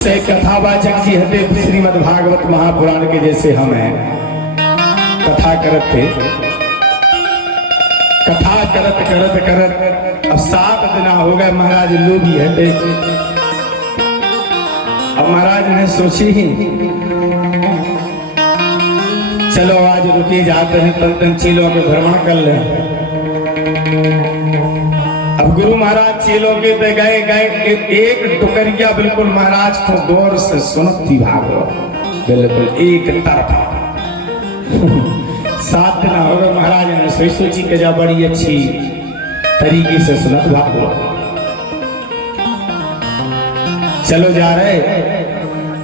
से कथावाचक जी हते श्रीमद् भागवत महापुराण के जैसे हम हैं, कथा करत थे। कथा करत करत करत अब 7 दिन हो गए महाराज लोभी हते। अब महाराज ने सोची ही चलो आज रुके जाते हैं, तन चीलों के भ्रमण कर ले। अब गुरु महाराज चेलों के पे गए गए एक टुकरिया बिल्कुल महाराज को गौर से सुनत थी भागवत, बिल्कुल एक तरफा। 7 दिन हो गए महाराज ने सोची के जा बड़ी अच्छी तरीके से सुनत भागवत। चलो जा रहे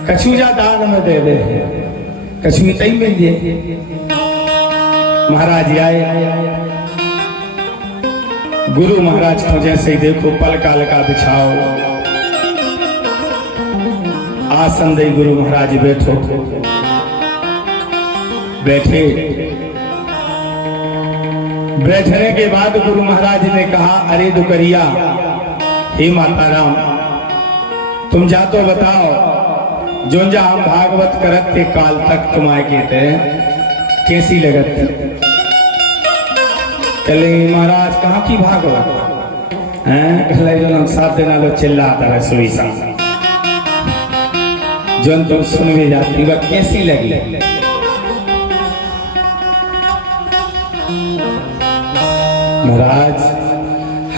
कछु जा दान में दे दे, कछु तई मिल जाए। महाराज आए, गुरु महाराज को जैसे ही देखो पल काल का बिछाओ, आसन दे गुरु महाराज बैठो। बैठे, बैठने के बाद गुरु महाराज ने कहा, अरे दुकरिया, हे माता राम, तुम जा तो बताओ जो जा हम भागवत करत थे काल तक तुम्हारे कहते कैसी लगत थी? कहले महाराज कहाँ की भागवत हैं? कहले जो हम 7 दिन आलो चिल्लाता रसोई सा, जो तुम सुनवे जाती वह कैसी लगी? महाराज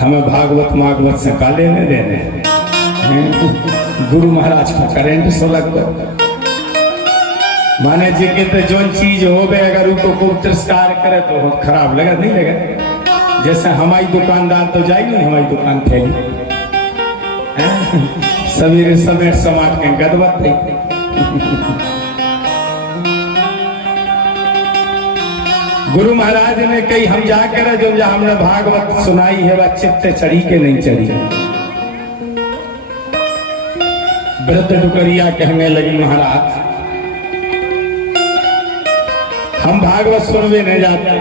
हमें भागवत मागवत से काले में देने गुरु महाराज को करेंट सो लगता माने जी कहते जो चीज हो गए अगर उनको को तिरस्कार करे तो बहुत खराब लगा, नहीं लगा? जैसे हमारी दुकानदार तो जाए नहीं हमारी दुकान थैली सवेरे समेट समाट के गदवत थी। गुरु महाराज ने कही हम जाकर जो हमने भागवत सुनाई है वह चित्ते चढ़ी के नहीं चढ़ी। वृद्ध टुकरिया कहने लगी, महाराज हम भागवत सुनवे नहीं जाते।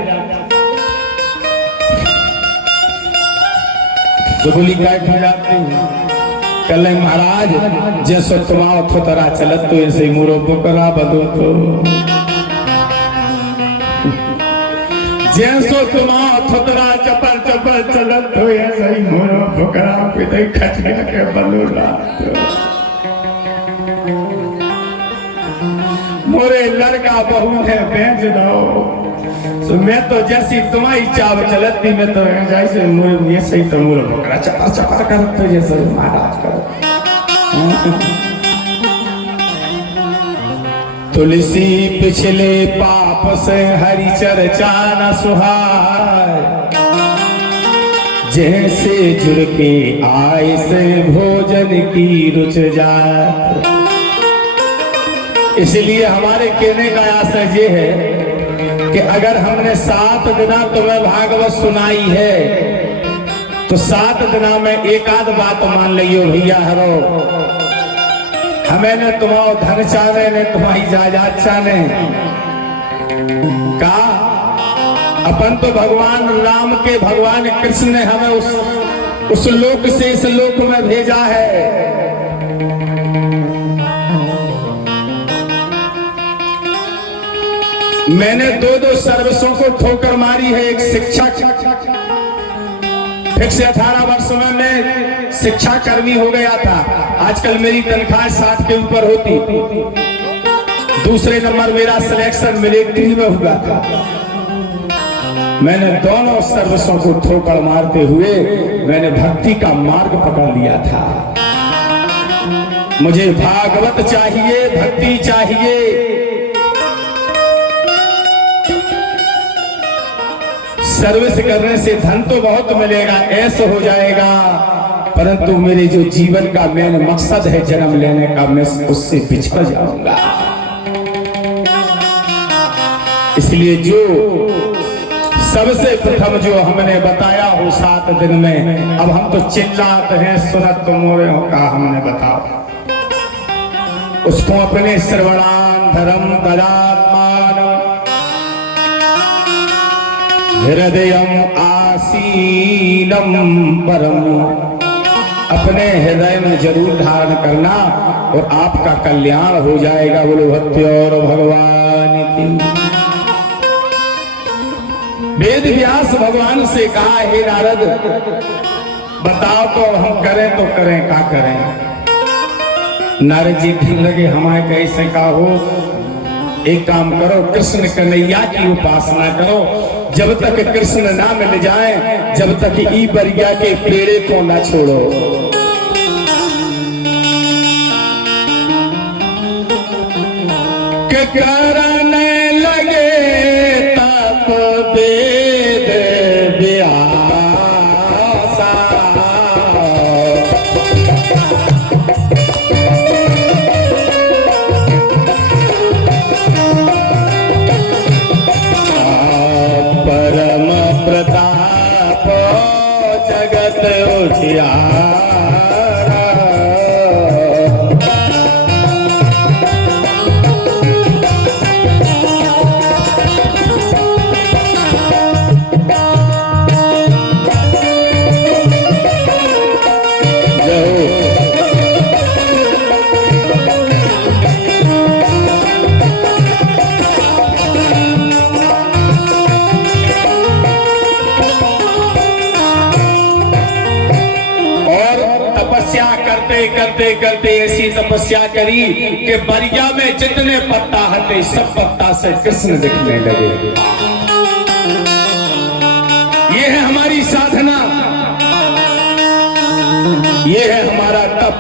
तो बोली काय खा जाते हैं? कल महाराज जैसो तुम्हारा थोतरा चलत तो ऐसे ही मुरो बुकरा बदो तो जैसो तुम्हारा थोतरा चपर चपर चलत तो ऐसे ही मुरो बुकरा पे खच गया के बलोला मोरे लड़का बहू है बेच दो। तो मैं तो जैसी तुम्हारी चाव चलती मैं तो जैसे ये सही तो मुझे बकरा चपर चपर कर तो जैसे महाराज कर। तुलसी पिछले पाप से हरि चर्चा न सुहाय, जैसे जुड़ के आए से भोजन की रुच जाए। इसलिए हमारे कहने का आशय ये है कि अगर हमने 7 दिना तुम्हें भागवत सुनाई है तो 7 दिना में एक आध बात मान लियो भैया हरो, हमें ने तुम्हारा धन चाहे ने तुम्हारी जायदाद चाहे का अपन तो भगवान राम के भगवान कृष्ण ने हमें उस लोक से इस लोक में भेजा है। मैंने 2 सर्विसों को ठोकर मारी है। एक शिक्षक, फिर से 18 वर्ष में मैं शिक्षा कर्मी हो गया था। आजकल मेरी तनख्वाह 60 के ऊपर होती। दूसरे नंबर मेरा सिलेक्शन मिलिट्री में हुआ था। मैंने दोनों सर्विसों को ठोकर मारते हुए मैंने भक्ति का मार्ग पकड़ लिया था। मुझे भागवत चाहिए, भक्ति चाहिए। सर्विस करने से धन तो बहुत मिलेगा, ऐसा हो जाएगा, परंतु मेरे जो जीवन का मेन मकसद है जन्म लेने का, मैं उससे पिछड़ जाऊंगा। इसलिए जो सबसे प्रथम जो हमने बताया हो 7 दिन में, अब हम तो चिल्लाते हैं सुनत तो मोरे हो का हमने बताओ, उसको अपने श्रवणान धर्म तदात्मान हृदयम आसीनम परम अपने हृदय में जरूर धारण करना और आपका कल्याण हो जाएगा। बोलो भक्ति और भगवान की। वेद व्यास भगवान से कहा, हे नारद बताओ तो हम करें तो करें, क्या करें। नारद जी कहने लगे, हमारे कैसे का हो, एक काम करो, कृष्ण कन्हैया की उपासना करो। जब तक कृष्ण ना मिल जाए, जब तक ई बरिया के पेड़े को ना छोड़ो। के करने लगे तप वेद व्यासा, परम प्रताप जगत उजियारा। करते करते ऐसी तपस्या करी कि बरिया में जितने पत्ता हटे सब पत्ता से कृष्ण दिखने लगे। ये है हमारी साधना, ये है हमारा तप।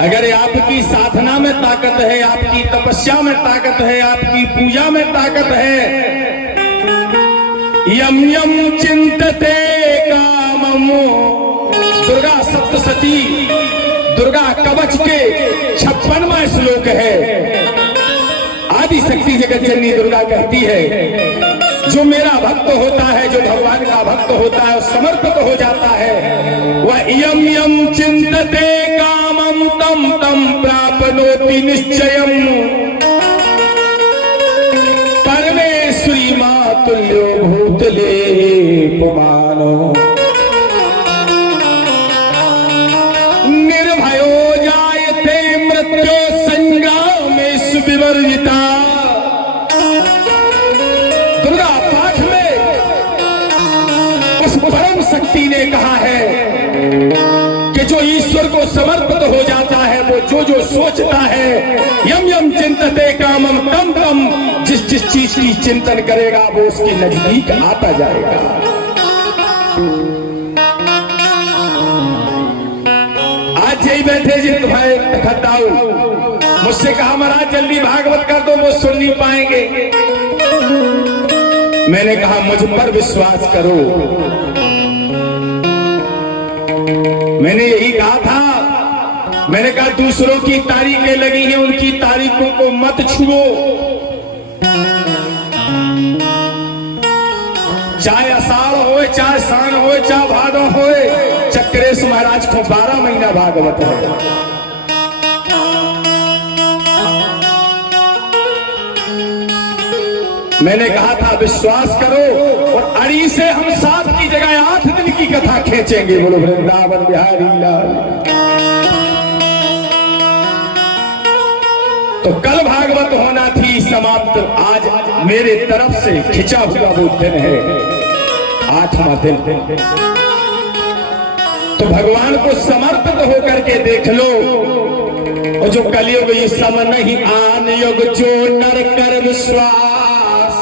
अगर आपकी साधना में ताकत है, आपकी तपस्या में ताकत है, आपकी पूजा में ताकत है, यम यम चिंतते कामम। दुर्गा सप्तशती, दुर्गा कवच के 56वां श्लोक है। आदि शक्ति जगत जननी दुर्गा कहती है, जो मेरा भक्त होता है, जो भगवान का भक्त होता है, समर्पित हो जाता है, वह यम यम चिंतते कामम तम तम प्राप्नोति निश्चयम्। परमेश्वरी मातुल्यो भूतले पुमानो, निर्भयो जायते मृत्यो संग्रामेषु विवर्जिता। दुर्गा पाठ में उस परम शक्ति ने कहा है कि जो ईश्वर को समर्पित हो जाता है, वो जो जो सोचता है, यम यम चिंतते कामम तम तम, जिस जिस चीज की चिंतन करेगा वो उसके नजदीक आता जाएगा। आज यही बैठे जी तुम्हारे खताऊ मुझसे कहा, महाराज जल्दी भागवत कर दो, वो सुन नहीं पाएंगे। मैंने कहा मुझ पर विश्वास करो। मैंने यही कहा था, मैंने कहा दूसरों की तारीखें लगी हैं, उनकी तारीखों को मत छुओ। चाहे आषाढ़ होए, चाहे सावन होए, चाहे भादो होए, चक्रेश महाराज को 12 महीना भागवत है। मैंने कहा था विश्वास करो, और अड़ी से हम 7 की जगह 8 दिन की कथा खींचेंगे। बोलो वृंदावन बिहारी लाल। तो कल भागवत होना थी समाप्त, आज मेरे तरफ से खिंचा हुआ वो दिन है, 8वां दिन। तो भगवान को समर्पित होकर के देख लो। और जो कलयुग ये सम नहीं आन युग, जो नर कर विश्वास,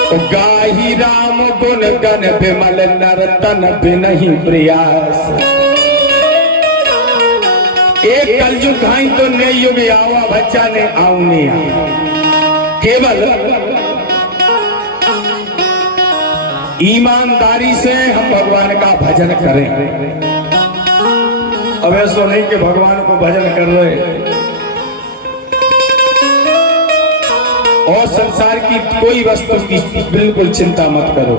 तो गाही राम गुण गण विमल नर तन बिनहि प्रयास। एक कलयुग घाई तो नए युग आवा, बच्चा ने आउने केवल ईमानदारी से हम भगवान का भजन करें। अब ऐसा नहीं कि भगवान को भजन कर रहे और संसार की कोई वस्तु की बिल्कुल चिंता मत करो।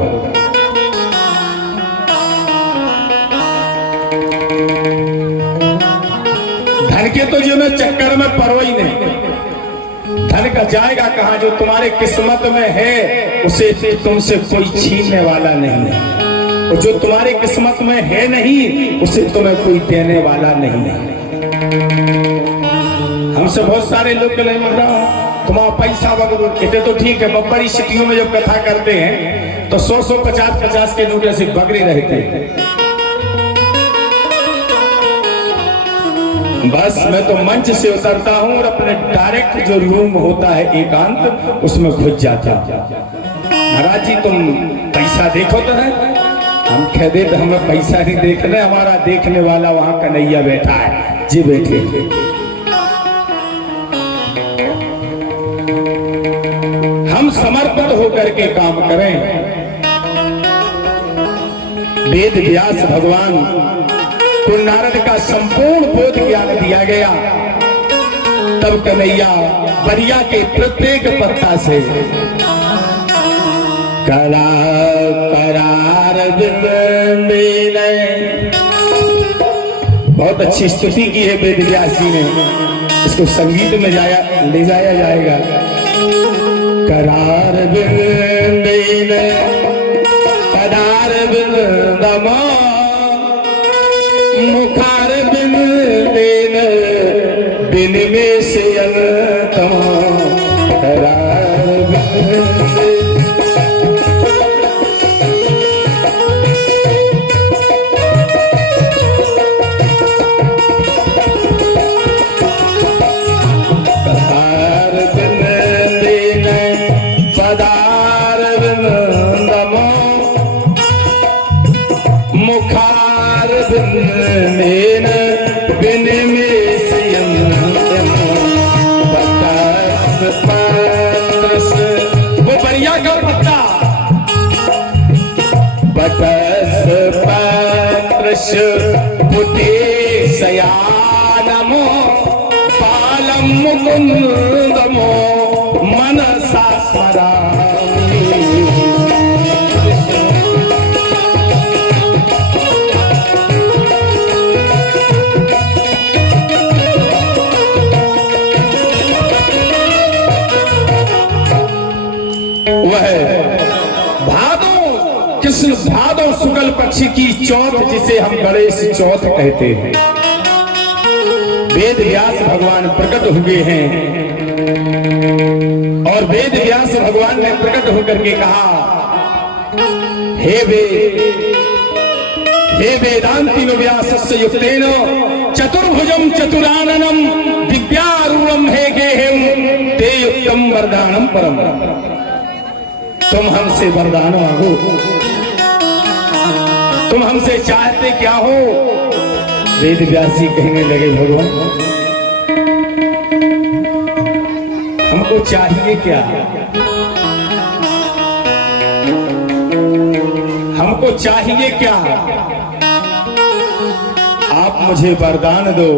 धन के तो जो मैं चक्कर में परो ही नहीं, धन का जाएगा कहां, जो तुम्हारे किस्मत में है उसे तुमसे कोई छीनने वाला नहीं है, और जो तुम्हारी किस्मत में है नहीं उसे तुम्हें कोई देने वाला नहीं है। हमसे बहुत सारे लोग कहते हैं महाराज तुम्हारा पैसा वगैरह इतने तो ठीक है, बड़ी सिटियों में जब कथा करते हैं तो 100 50 के नोट ऐसे बगड़े रहते हैं। बस मैं तो मंच से उतरता हूं और अपने डायरेक्ट जो रूम होता है एकांत उसमें घुस जाता। महाराज जी तुम पैसा देखो तो है, हम कह दे तो हमें पैसा नहीं देखना, हमारा देखने वाला वहां कन्हैया बैठा है जी बैठे। हम समर्पित होकर के काम करें। वेद व्यास भगवान को नारद का संपूर्ण बोध ज्ञान दिया गया, तब कन्हैया बरिया के प्रत्येक पत्ता से करार बहुत अच्छी स्तुति की है वेद व्यास जी ने, इसको संगीत में ले जाया जाएगा। करार बिंद पदार बिंद मुखार बिन देन बिन में से अनतम करार पदार बिन देन पदार बिन दमो मुखार बिन बिन में से वो बरिया का पत्ता बटस पत्रश पुटे सयानमो पालम मुकुंदमो मनसा स्मरामि। कृष्ण भादो शुक्ल पक्ष की चौथ जिसे हम गणेश चौथ कहते हैं, वेद व्यास भगवान प्रकट हुए हैं और वेद व्यास भगवान ने प्रकट होकर के कहा, हे वेदांतिनो व्यासस्य युक्तेन चतुर्भुजम चतुराननम दिव्यारूढ़म हे गेहम ते युक्तम वरदानम परम। तुम हमसे वरदान मांगो, तुम हमसे चाहते क्या हो? वेद व्यास जी कहने लगे भगवान हमको चाहिए क्या, हमको चाहिए क्या, आप मुझे वरदान दो,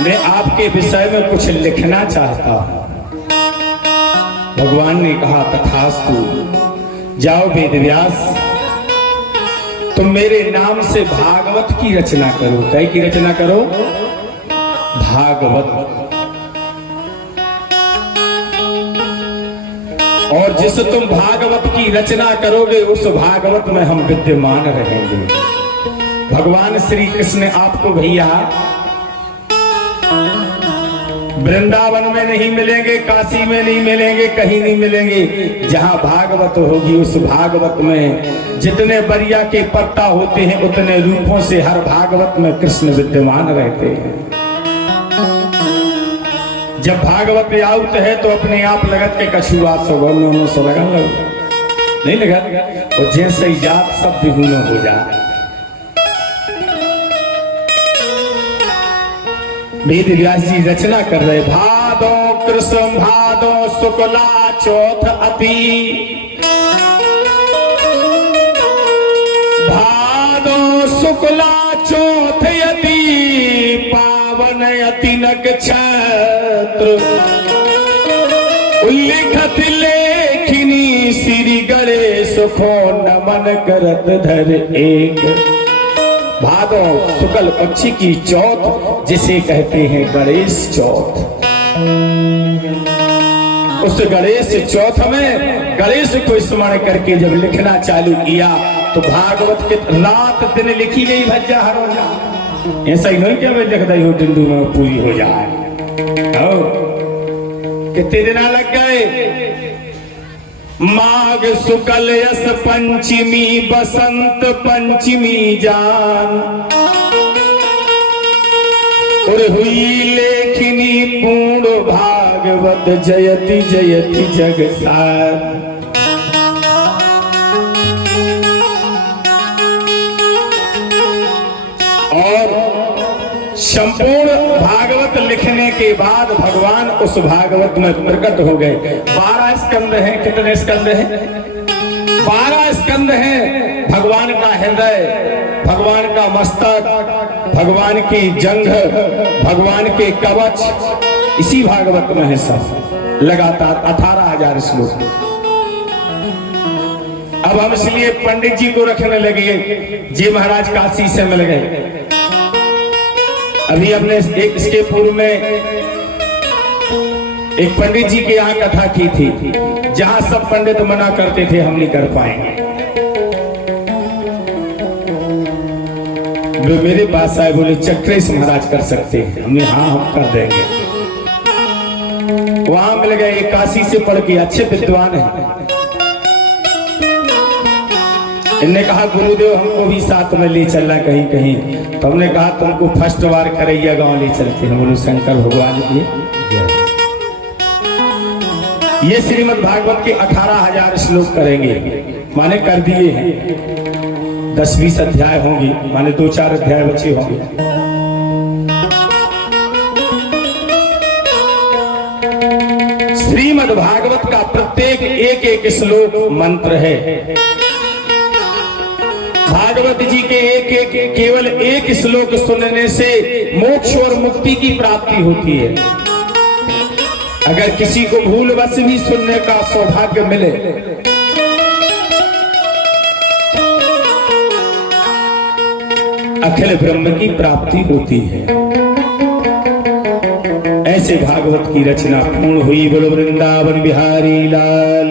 मैं आपके विषय में कुछ लिखना चाहता हूं। भगवान ने कहा तथास्तु, जाओ वेद व्यास तुम मेरे नाम से भागवत की रचना करो। कई की रचना करो? भागवत। और जिस तुम भागवत की रचना करोगे उस भागवत में हम विद्यमान रहेंगे। भगवान श्री कृष्ण आपको भैया वृंदावन में नहीं मिलेंगे, काशी में नहीं मिलेंगे, कहीं नहीं मिलेंगे। जहां भागवत होगी उस भागवत में जितने बरिया के पत्ता होते हैं उतने रूपों से हर भागवत में कृष्ण विद्यमान रहते हैं। जब भागवत आउत है तो अपने आप लगत के कछुआ से लगा नहीं लगत, और जैसे ही जात सब विहुन हो जाए। वेद व्यास जी रचना कर रहे, भादो कृष्ण भादो शुक्ला चौथ अति, भादो शुक्ला चौथ यति पावन अति नक्षत्र, उल्लिखत लेखिनी श्री गणेश को नमन करत धर एक। भादो शुक्ल पक्षी की चौथ जिसे कहते हैं गणेश चौथ। उस गणेश चौथ में गणेश को स्मरण करके जब लिखना चालू किया तो भागवत के रात दिन लिखी गई भज्जा हर हो जाए। ऐसा ही नहीं क्या मैं लिख दई हूँ डिंडू में पूरी हो जाए। कितने दिन लग गए? माघ शुक्ल यस पंचमी बसंत पंचमी जान और हुई लेखनी पूर्ण भागवत जयति जयति जगसार। और संपूर्ण भागवत लिखने के बाद भगवान उस भागवत में प्रकट हो गए। 12 स्कंद हैं। कितने स्कंद हैं? 12 स्कंद हैं। भगवान का हृदय, भगवान का मस्तक, भगवान की जंघ, भगवान के कवच इसी भागवत में है सब। लगातार 18,000 श्लोक। अब हम इसलिए पंडित जी को रखने लगे। जी महाराज काशी से मिल गए। अभी हमने एक इसके पूर्व में एक पंडित जी के यहाँ कथा की थी, जहां सब पंडित मना करते थे हम नहीं कर पाएंगे। वे मेरे पास आए, बोले चक्रेश महाराज कर सकते हैं। हमने हाँ हम कर देंगे। वहां मिल गए, काशी से पढ़ के अच्छे विद्वान हैं। इन्होंने कहा गुरुदेव हमको भी साथ में ले चलना कहीं कहीं। तो हमने कहा तुमको फर्स्ट बार करैया गांव ले चलते हैं। बोलो शंकर भगवान की। ये श्रीमद् भागवत के 18,000 श्लोक करेंगे, माने कर दिए हैं। 10-20 अध्याय होंगे, माने 2-4 अध्याय बचे होंगे। श्रीमद् भागवत का प्रत्येक एक श्लोक मंत्र है। भागवत जी के एक केवल एक श्लोक सुनने से मोक्ष और मुक्ति की प्राप्ति होती है। अगर किसी को भूलवश भी सुनने का सौभाग्य मिले अखिल ब्रह्म की प्राप्ति होती है। ऐसे भागवत की रचना पूर्ण हुई। बोलो वृंदावन बिहारी लाल।